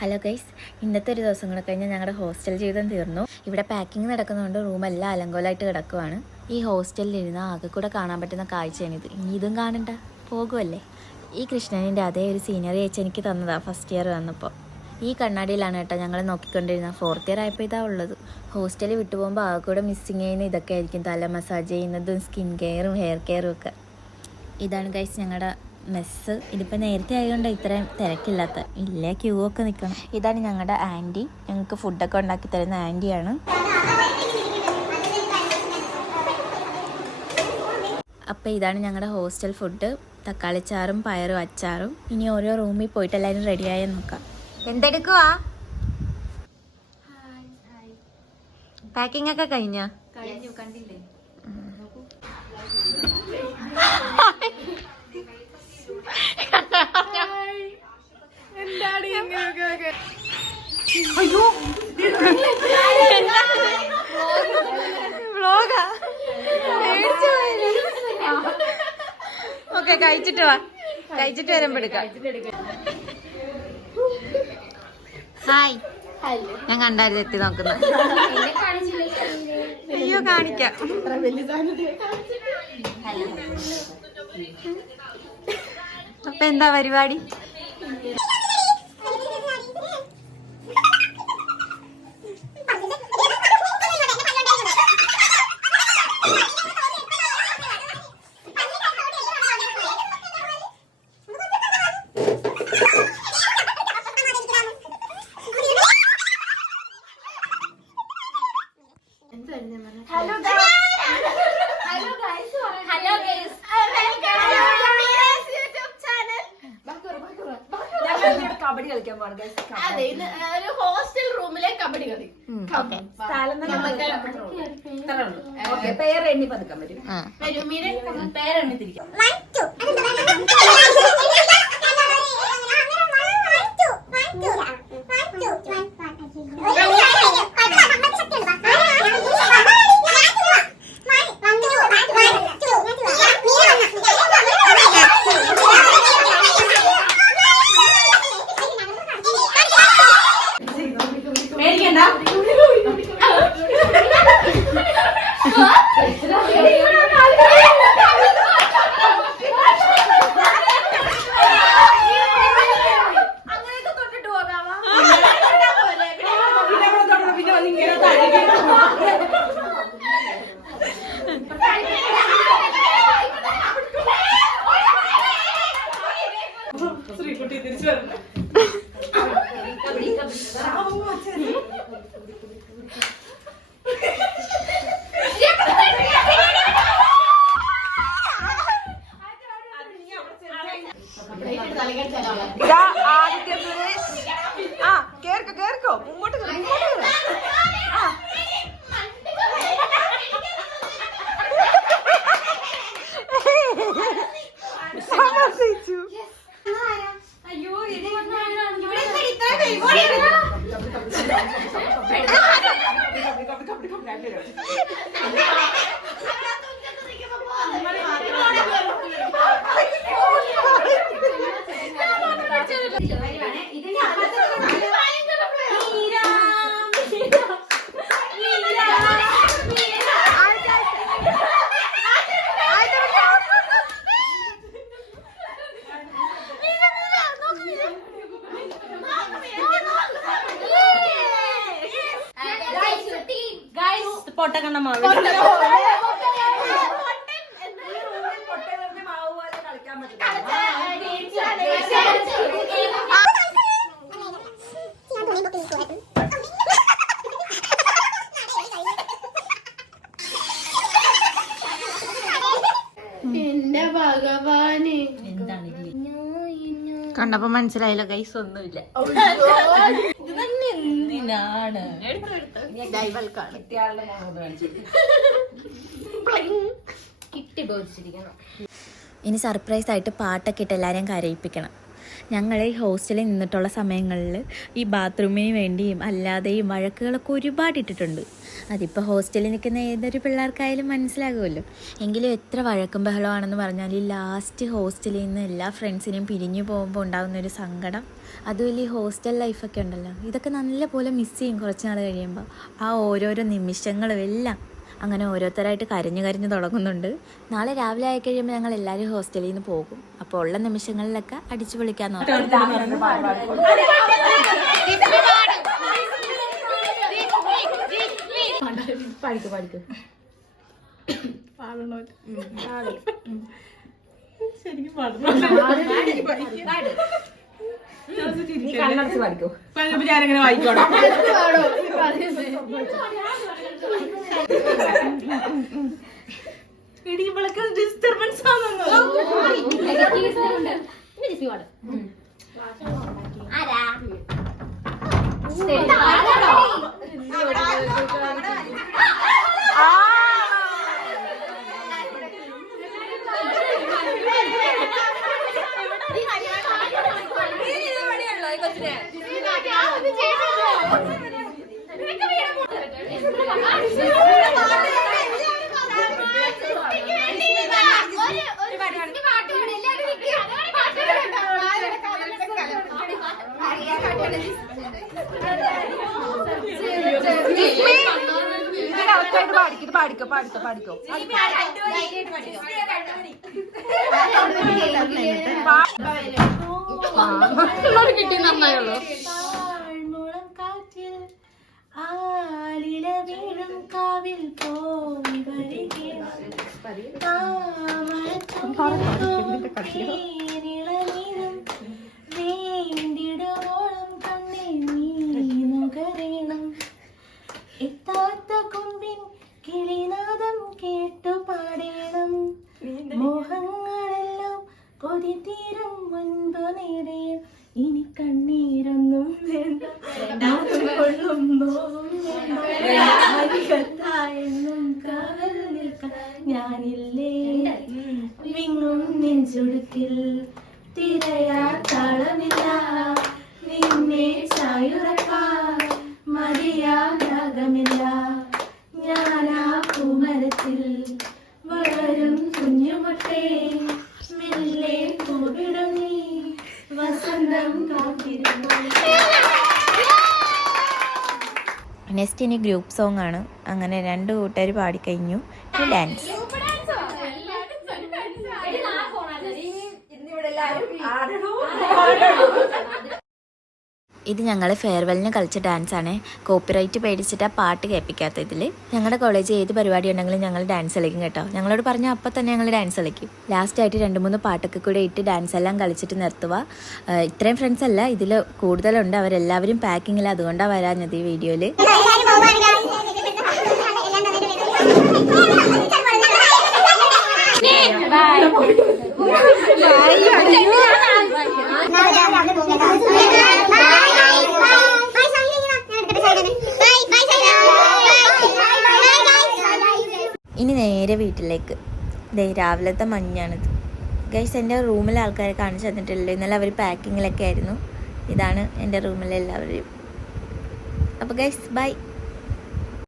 Hello guys, ഇന്നത്തെ ഒരു ദിവസം കൂടെ കഴിഞ്ഞാൽ ഞങ്ങളുടെ ഹോസ്റ്റൽ ജീവിതം തീർന്നു. ഇവിടെ പാക്കിംഗ് നടക്കുന്നതുകൊണ്ട് റൂമെല്ലാം അലങ്കോലമായിട്ട് കിടക്കുവാണ്. ഈ ഹോസ്റ്റലിൽ ഇരുന്ന് ആകെ കൂടെ കാണാൻ പറ്റുന്ന കാഴ്ചയാണിത്. ഇനി ഇതും കാണണ്ട, പോകുമല്ലേ. ഈ കൃഷ്ണനിൻ്റെ അതേ ഒരു സീനറി അയച്ച് എനിക്ക് തന്നതാണ് ഫസ്റ്റ് ഇയർ വന്നപ്പോൾ. ഈ കണ്ണാടിയിലാണ് കേട്ടോ ഞങ്ങൾ നോക്കിക്കൊണ്ടിരുന്നത്. 4th ഇയർ ആയപ്പോൾ ഇതാ ഉള്ളത്. ഹോസ്റ്റലിൽ വിട്ടുപോകുമ്പോൾ ആകെ കൂടെ മിസ്സിങ് ചെയ്യുന്ന ഇതൊക്കെ ആയിരിക്കും, തല മസാജ് ചെയ്യുന്നതും സ്കിൻ കെയറും ഹെയർ കെയറും ഒക്കെ. ഇതാണ് ഗൈസ് ഞങ്ങളുടെ മെസ്സ്. ഇതിപ്പോൾ നേരത്തെ ആയതുകൊണ്ട് ഇത്രയും തിരക്കില്ലാത്ത, ഇല്ലേ ക്യൂ ഒക്കെ നിൽക്കണം. ഇതാണ് ഞങ്ങളുടെ ആൻറ്റി, ഞങ്ങൾക്ക് ഫുഡൊക്കെ ഉണ്ടാക്കി തരുന്ന ആൻറ്റിയാണ്. അപ്പോൾ ഇതാണ് ഞങ്ങളുടെ ഹോസ്റ്റൽ ഫുഡ്, തക്കാളിച്ചാറും പയറും അച്ചാറും. ഇനി ഓരോ റൂമിൽ പോയിട്ട് എല്ലാവരും റെഡിയായി നോക്കാം. എന്തെടുക്കുവാ? പാക്കിംഗ് ഒക്കെ കഴിഞ്ഞോ? കണ്ടില്ലേ? അയ്യോ വ്ലോഗാ. ഓക്കെ, കഴിച്ചിട്ട് വാ, കഴിച്ചിട്ട് വരുമ്പോ എടുക്കാം. ഹായ്, ഞാൻ കണ്ടായിരുന്നു എത്തി നോക്കുന്നത്. അയ്യോ കാണിക്കാം. അപ്പൊ എന്താ പരിപാടി? കബഡി കളിക്കാൻ പോകണം. അതെ, ഒരു ഹോസ്റ്റൽ റൂമിലെ കബഡി കളി. പേരെണ്ണി പതുക്കാൻ പറ്റും. പേരെണ്ണി തിരിക്കാം. കേർക്കോ മുമ്പോട്ട് അയ്യോ, പൊട്ടക്കണ്ണ മാവ് എന്റെ ഭഗവാന്. കണ്ടപ്പോ മനസ്സിലായില്ല ഗൈസ്, ഒന്നുമില്ല. എന്തിനാണ് ഇനി സർപ്രൈസ് ആയിട്ട് പാട്ടൊക്കെ ഇട്ട് എല്ലാരെയും കരയിപ്പിക്കണം. ഞങ്ങൾ ഈ ഹോസ്റ്റലിൽ നിന്നിട്ടുള്ള സമയങ്ങളിൽ ഈ ബാത്റൂമിന് വേണ്ടിയും അല്ലാതെയും വഴക്കുകളൊക്കെ ഒരുപാട് ഇട്ടിട്ടുണ്ട്. അതിപ്പോൾ ഹോസ്റ്റലിൽ നിൽക്കുന്ന ഏതൊരു പിള്ളേർക്കായാലും മനസ്സിലാകുമല്ലോ. എങ്കിലും എത്ര വഴക്കും ബഹളമാണെന്ന് പറഞ്ഞാൽ ഈ ലാസ്റ്റ് ഹോസ്റ്റലിൽ നിന്ന് എല്ലാ ഫ്രണ്ട്സിനെയും പിരിഞ്ഞു പോകുമ്പോൾ ഉണ്ടാകുന്നൊരു സങ്കടം, അതുമല്ല ഈ ഹോസ്റ്റൽ ലൈഫൊക്കെ ഉണ്ടല്ലോ, ഇതൊക്കെ നല്ലപോലെ മിസ് ചെയ്യും കുറച്ച് നാൾ കഴിയുമ്പോൾ. ആ ഓരോരോ നിമിഷങ്ങളും എല്ലാം അങ്ങനെ ഓരോരുത്തരായിട്ട് കരഞ്ഞു തുടങ്ങുന്നുണ്ട്. നാളെ രാവിലെ ആയി കഴിയുമ്പോൾ ഞങ്ങൾ എല്ലാവരും ഹോസ്റ്റലിൽ നിന്ന് പോകും. അപ്പോൾ ഉള്ള നിമിഷങ്ങളിലൊക്കെ അടിച്ചു പൊളിക്കാൻ നോക്കാം. കണ്ണടച്ച് പാടിക്കോ. ഞാനെങ്ങനെ വായിക്കോളാം. ഇവളൊക്കെ ഡിസ്റ്റർബൻസ് ആണെന്നോ. പാടിക്കോ പാടിക്കോ പാടിക്കോ. കിട്ടി നന്നായുള്ളൂ. എത്താത്ത കൊമ്പിൻ കിളിനാദം കേട്ടു പാടേണം, മോഹങ്ങളെല്ലാം കൊതി തീരും മുൻപ് നേടിയ, ഇനി കണ്ണീരൊന്നും വേണ്ട, കൊള്ളും നോവും എന്നും കാവൽ നിൽക്കാൻ ഞാനില്ലേ, വിങ്ങും നെഞ്ചുടുക്കിൽ തിരയാ താളമില്ല, നിന്നെ ചായുറക്കാൻ മതിയാകമില്ല, ഞാനാ പൂമരത്തിൽ വളരും കുഞ്ഞുമുട്ടേ, മെല്ലെ പൂവിടും നീ വസന്തം കാത്തിരുന്നു. നെക്സ്റ്റ് ഇനി ഗ്രൂപ്പ് സോങ് ആണ്. അങ്ങനെ 2 കൂട്ടുകാർ പാടിക്കഴിഞ്ഞു. ഡാൻസ്. ഇത് ഞങ്ങൾ ഫെയർവെല്ലിന് കളിച്ച ഡാൻസാണ്. കോപ്പിറൈറ്റ് പേടിച്ചിട്ട് ആ പാട്ട് കേൾപ്പിക്കാത്ത ഇതിൽ. ഞങ്ങളുടെ കോളേജിൽ ഏത് പരിപാടി ഉണ്ടെങ്കിലും ഞങ്ങൾ ഡാൻസ് കളിക്കും കേട്ടോ. ഞങ്ങളോട് പറഞ്ഞാൽ അപ്പം തന്നെ ഞങ്ങൾ ഡാൻസ് കളിക്കും. ലാസ്റ്റായിട്ട് 2-3 പാട്ടൊക്കെ കൂടെ ഇട്ട് ഡാൻസ് എല്ലാം കളിച്ചിട്ട് നിർത്തുക. ഇത്രയും ഫ്രണ്ട്സ് അല്ല, ഇതിൽ കൂടുതലുണ്ട്. അവരെല്ലാവരും പാക്കിങ്ങിൽ, അതുകൊണ്ടാണ് വരാഞ്ഞത് ഈ വീഡിയോയിൽ. ഇനി നേരെ വീട്ടിലേക്ക്. രാവിലത്തെ മഞ്ഞാണിത് ഗൈസ്. എൻ്റെ റൂമിലെ ആൾക്കാരെ കാണിച്ചു തന്നിട്ടില്ല. ഇന്നലെ അവർ പാക്കിങ്ങിലൊക്കെ ആയിരുന്നു. ഇതാണ് എൻ്റെ റൂമിലെ എല്ലാവരും. അപ്പോൾ ഗൈസ് ബൈ.